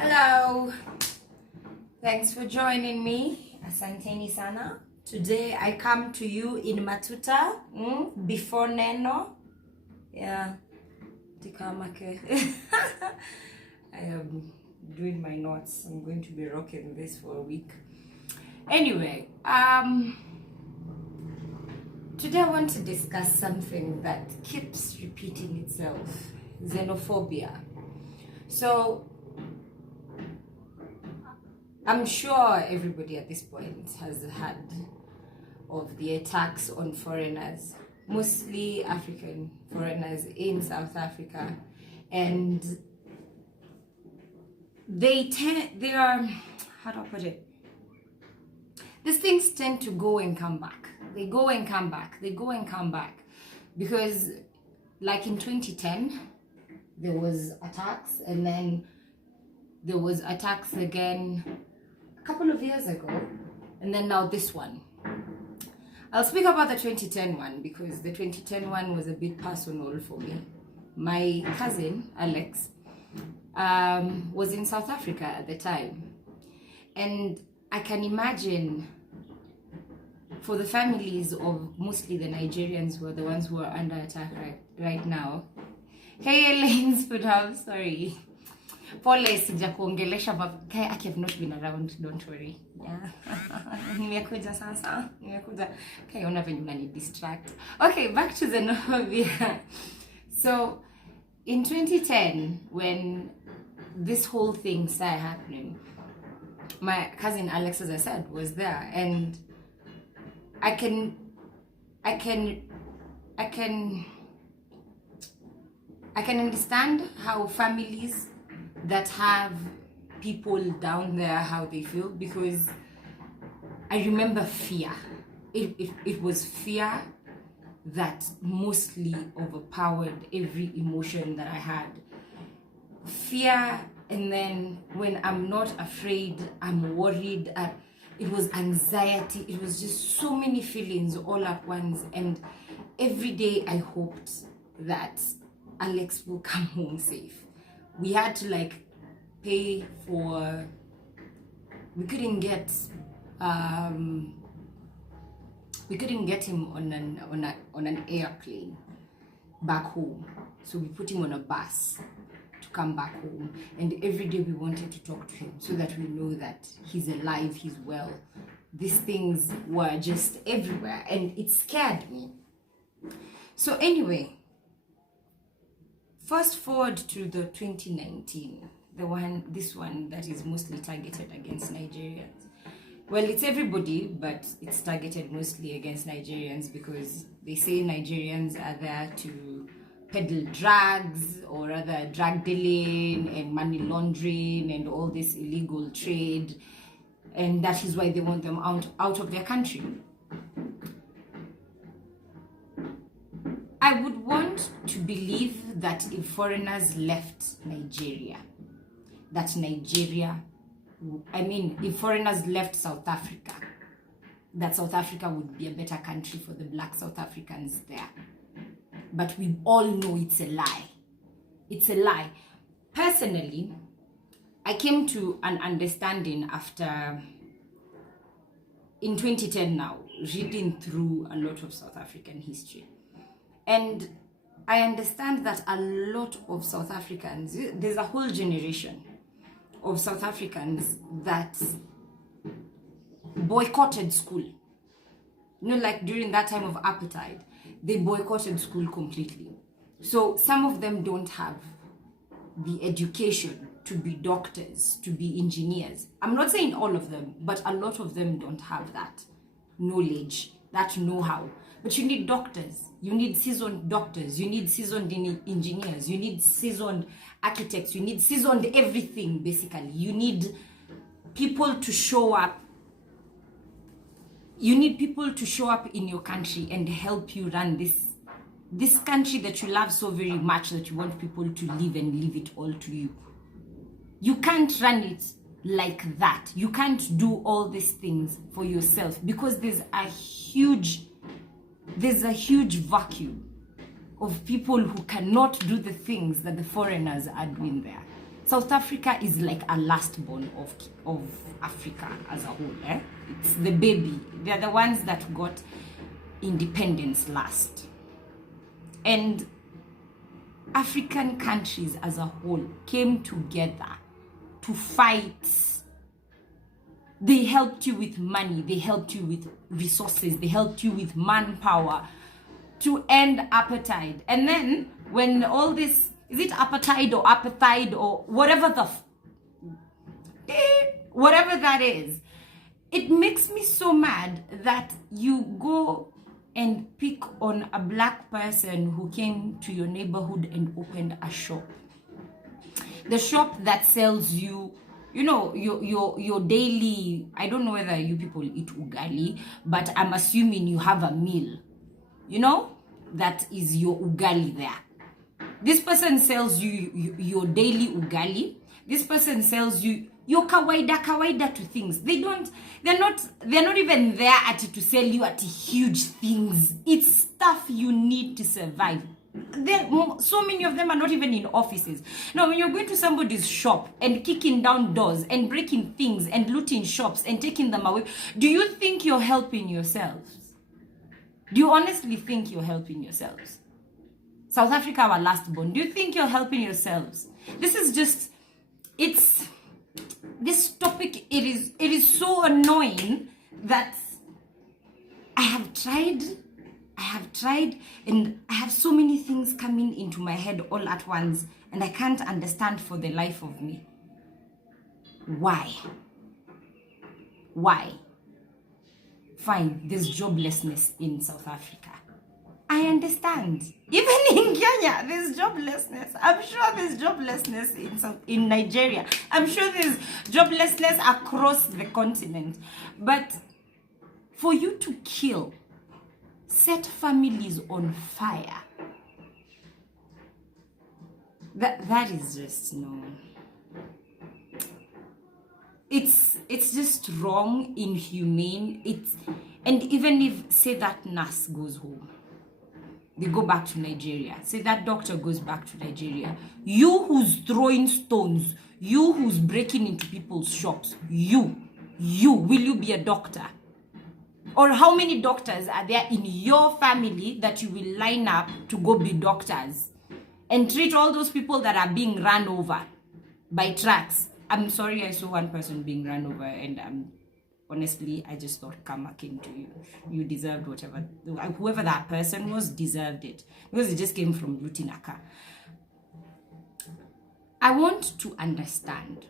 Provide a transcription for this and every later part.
Hello, thanks for joining me. Asanteni sana. Today I come to you in Matuta, before Neno. Yeah, Tikamake. I am doing my notes. I'm going to be rocking this for a week. Anyway, today I want to discuss something that keeps repeating itself: xenophobia. So I'm sure everybody at this point has heard of the attacks on foreigners, mostly African foreigners in South Africa, and they are, how do I put it? These things tend to go and come back. They go and come back. They go and come back, because like in 2010, there was attacks, and then there was attacks again a couple of years ago, and then now this one. I'll speak about the 2010 one because the 2010 one was a bit personal for me. My cousin Alex was in South Africa at the time, and I can imagine for the families of mostly the Nigerians who are the ones who are under attack right now. Hey Elaine's food house, sorry. Pole sija kuongelesha, but I have not been around, don't worry. Yeah. Nimekuja sasa. Nimekuja. Okay, ona venye unani distract. Okay, back to the xenophobia. So, in 2010, when this whole thing started happening, my cousin Alex, as I said, was there, and I can understand how families that have people down there, how they feel, because I remember fear. It was fear that mostly overpowered every emotion that I had. Fear, and then when I'm not afraid, I'm worried. It was anxiety. It was just so many feelings all at once, and every day I hoped that Alex will come home safe. We had to pay for, we couldn't get him on an airplane back home, so we put him on a bus to come back home, and every day we wanted to talk to him so that we know that he's alive, he's well. These things were just everywhere, and it scared me. So anyway, fast forward to the 2019, this one that is mostly targeted against Nigerians. Well, it's everybody, but it's targeted mostly against Nigerians because they say Nigerians are there to peddle drugs, or rather drug dealing and money laundering and all this illegal trade, and that is why they want them out of their country. I would want to believe that if foreigners left Nigeria, if foreigners left South Africa, that South Africa would be a better country for the black South Africans there. But we all know it's a lie. It's a lie. Personally, I came to an understanding after, in 2010 now, reading through a lot of South African history. And I understand that a lot of South Africans, there's a whole generation of South Africans that boycotted school. Like during that time of apartheid, they boycotted school completely. So some of them don't have the education to be doctors, to be engineers. I'm not saying all of them, but a lot of them don't have that knowledge, that know-how. But you need doctors, you need seasoned doctors, you need seasoned engineers, you need seasoned architects, you need seasoned everything, basically. You need people to show up. You need people to show up in your country and help you run this country that you love so very much, that you want people to live and leave it all to you. You can't run it like that. You can't do all these things for yourself, because there's a huge vacuum of people who cannot do the things that the foreigners are doing there. South Africa is like a last born of Africa as a whole. It's the baby. They're the ones that got independence last. And African countries as a whole came together to fight. They helped you with money, they helped you with resources, they helped you with manpower to end apartheid. And then when all this, is it apartheid or apartheid or whatever whatever that is, it makes me so mad that you go and pick on a black person who came to your neighborhood and opened a shop. The shop that sells you, you know, your daily, I don't know whether you people eat ugali, but I'm assuming you have a meal, you know, that is your ugali there. This person sells you your daily ugali. This person sells you your kawaida to things. They're not even there at it to sell you at huge things. It's stuff you need to survive. So many of them are not even in offices. Now, when you're going to somebody's shop and kicking down doors and breaking things and looting shops and taking them away, do you think you're helping yourselves? Do you honestly think you're helping yourselves? South Africa, our last born. Do you think you're helping yourselves? This is just, this topic, it is so annoying that I have tried, and I have so many things coming into my head all at once, and I can't understand for the life of me. Why? Fine, there's joblessness in South Africa. I understand. Even in Kenya, there's joblessness. I'm sure there's joblessness in Nigeria. I'm sure there's joblessness across the continent. But for you to kill, set families on fire, that is just, no. It's just wrong, inhumane. And even if, say, that nurse goes home, they go back to Nigeria. Say that doctor goes back to Nigeria. You who's throwing stones, you who's breaking into people's shops, will you be a doctor? Or how many doctors are there in your family that you will line up to go be doctors and treat all those people that are being run over by trucks? I'm sorry, I saw one person being run over, and honestly, I just thought karma came to you. You deserved whatever. Whoever that person was deserved it, because it just came from looting a car. I want to understand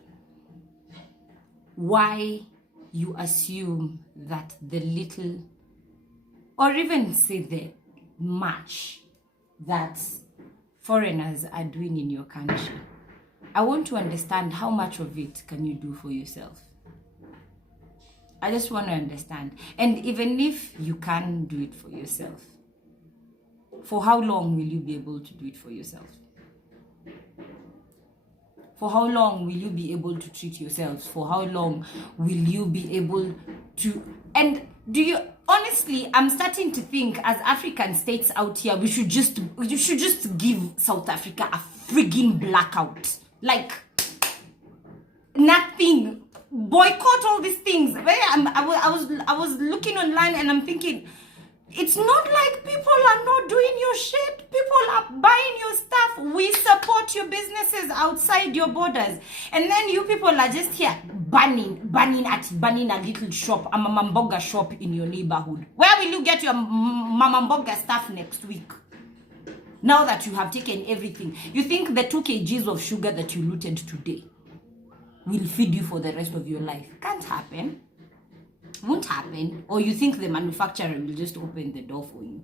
why you assume that the little, or even say the much, that foreigners are doing in your country. I want to understand how much of it can you do for yourself. I just want to understand. And even if you can do it for yourself, for how long will you be able to do it for yourself? For how long will you be able to treat yourselves? For how long will you be able to... And do you... Honestly, I'm starting to think as African states out here, you should just give South Africa a friggin' blackout. Like, nothing. Boycott all these things. I was looking online and I'm thinking, it's not like people are not doing your shit. People are buying your stuff. We support your businesses outside your borders. And then you people are just here banning a little shop, a mama mboga shop in your neighborhood. Where will you get your mama mboga stuff next week? Now that you have taken everything. You think the 2 kgs of sugar that you looted today will feed you for the rest of your life? Can't happen. Won't happen. Or you think the manufacturer will just open the door for you?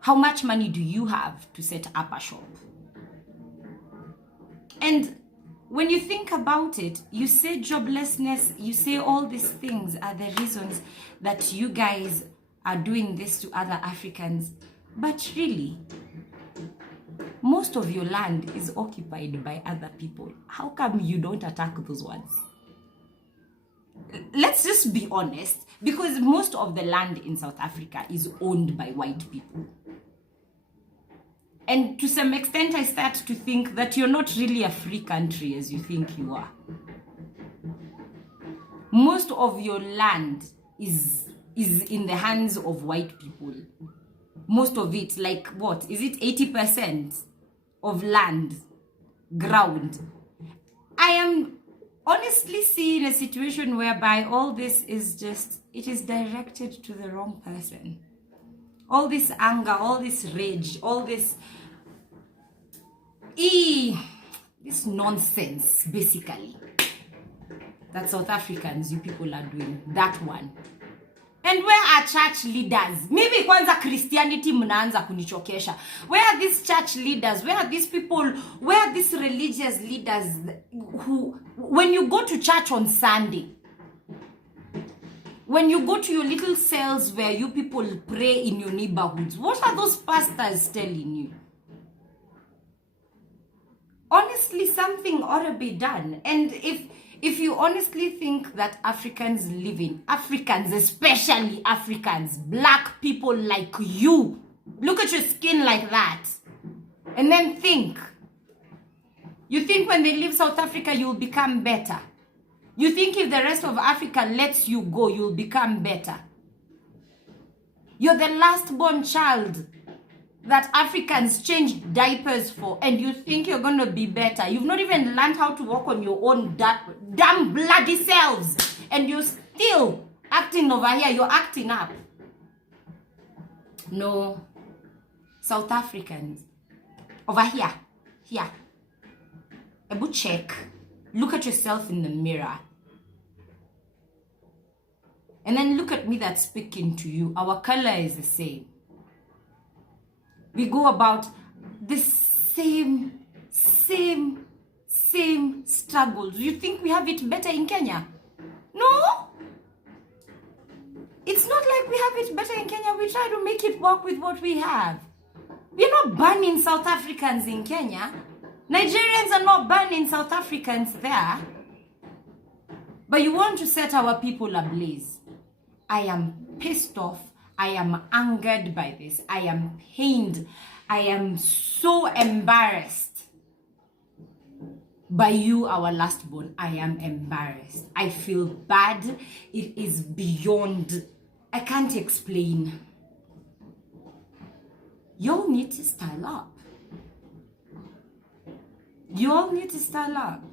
How much money do you have to set up a shop? And when you think about it, you say joblessness, you say all these things are the reasons that you guys are doing this to other Africans. But really, most of your land is occupied by other people. How come you don't attack those ones? Let's just be honest, because most of the land in South Africa is owned by white people. And to some extent, I start to think that you're not really a free country as you think you are. Most of your land is in the hands of white people. Most of it, like what? Is it 80% of land, ground? I am honestly seeing a situation whereby all this is just, it is directed to the wrong person. All this anger, all this rage, all this this nonsense, basically, that South Africans, you people are doing, that one. And where are church leaders? Maybe kwanza Christianity mnaanza kunichokesha. Where are these church leaders? Where are these people? Where are these religious leaders who, when you go to church on Sunday, when you go to your little cells where you people pray in your neighborhoods, what are those pastors telling you? Honestly, something ought to be done. And if you honestly think that Africans, especially Africans, black people like you, look at your skin like that, and then think. You think when they leave South Africa, you'll become better. You think if the rest of Africa lets you go, you'll become better. You're the last born child that Africans change diapers for, and you think you're going to be better. You've not even learned how to walk on your own damn bloody selves, and you're still acting over here. You're acting up. No. South Africans, over here, Ebu check. Look at yourself in the mirror. And then look at me that's speaking to you. Our color is the same. We go about the same struggles. You think we have it better in Kenya? No. It's not like we have it better in Kenya. We try to make it work with what we have. We're not banning South Africans in Kenya. Nigerians are not banning South Africans there. But you want to set our people ablaze. I am pissed off. I am angered by this. I am pained. I am so embarrassed by you, our lastborn. I am embarrassed. I feel bad. It is beyond. I can't explain. Y'all need to style up. You all need to style up.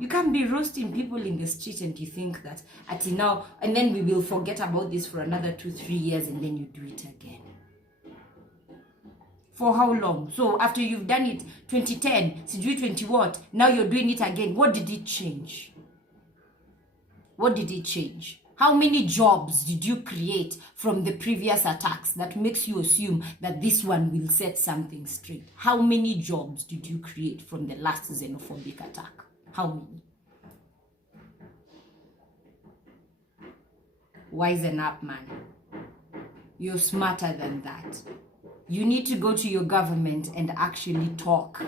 You can't be roasting people in the street and you think that until now, and then we will forget about this for another 2-3 years and then you do it again. For how long? So after you've done it 2010, sijui 20 what, now you're doing it again. What did it change? What did it change? How many jobs did you create from the previous attacks that makes you assume that this one will set something straight? How many jobs did you create from the last xenophobic attack? How many? Wisen up, man. You're smarter than that. You need to go to your government and actually talk.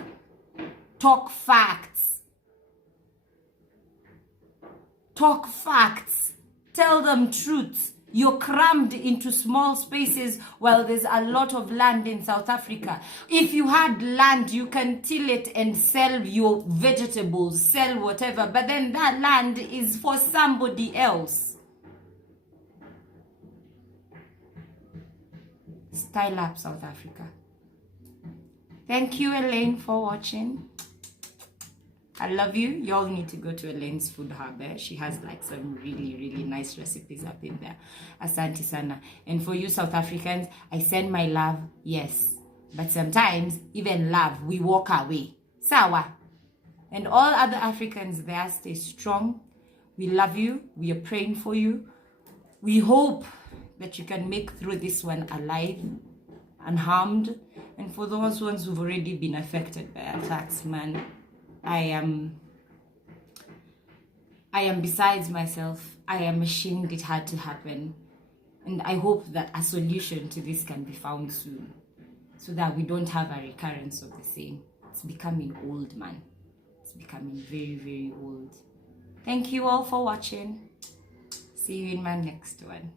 Talk facts. Talk facts. Tell them truths. You're crammed into small spaces while there's a lot of land in South Africa. If you had land, you can till it and sell your vegetables, sell whatever, but then that land is for somebody else. Style up, South Africa. Thank you, Elaine, for watching. I love you. Y'all need to go to Elaine's Food Hub. She has like some really nice recipes up in there. Asante sana. And for you South Africans, I send my love, yes. But sometimes, even love, we walk away. Sawa. And all other Africans there, stay strong. We love you. We are praying for you. We hope that you can make through this one alive, unharmed. And for those ones who've already been affected by attacks, man, I am besides myself. I am ashamed it had to happen. And I hope that a solution to this can be found soon, so that we don't have a recurrence of the same. It's becoming old, man. It's becoming very old. Thank you all for watching. See you in my next one.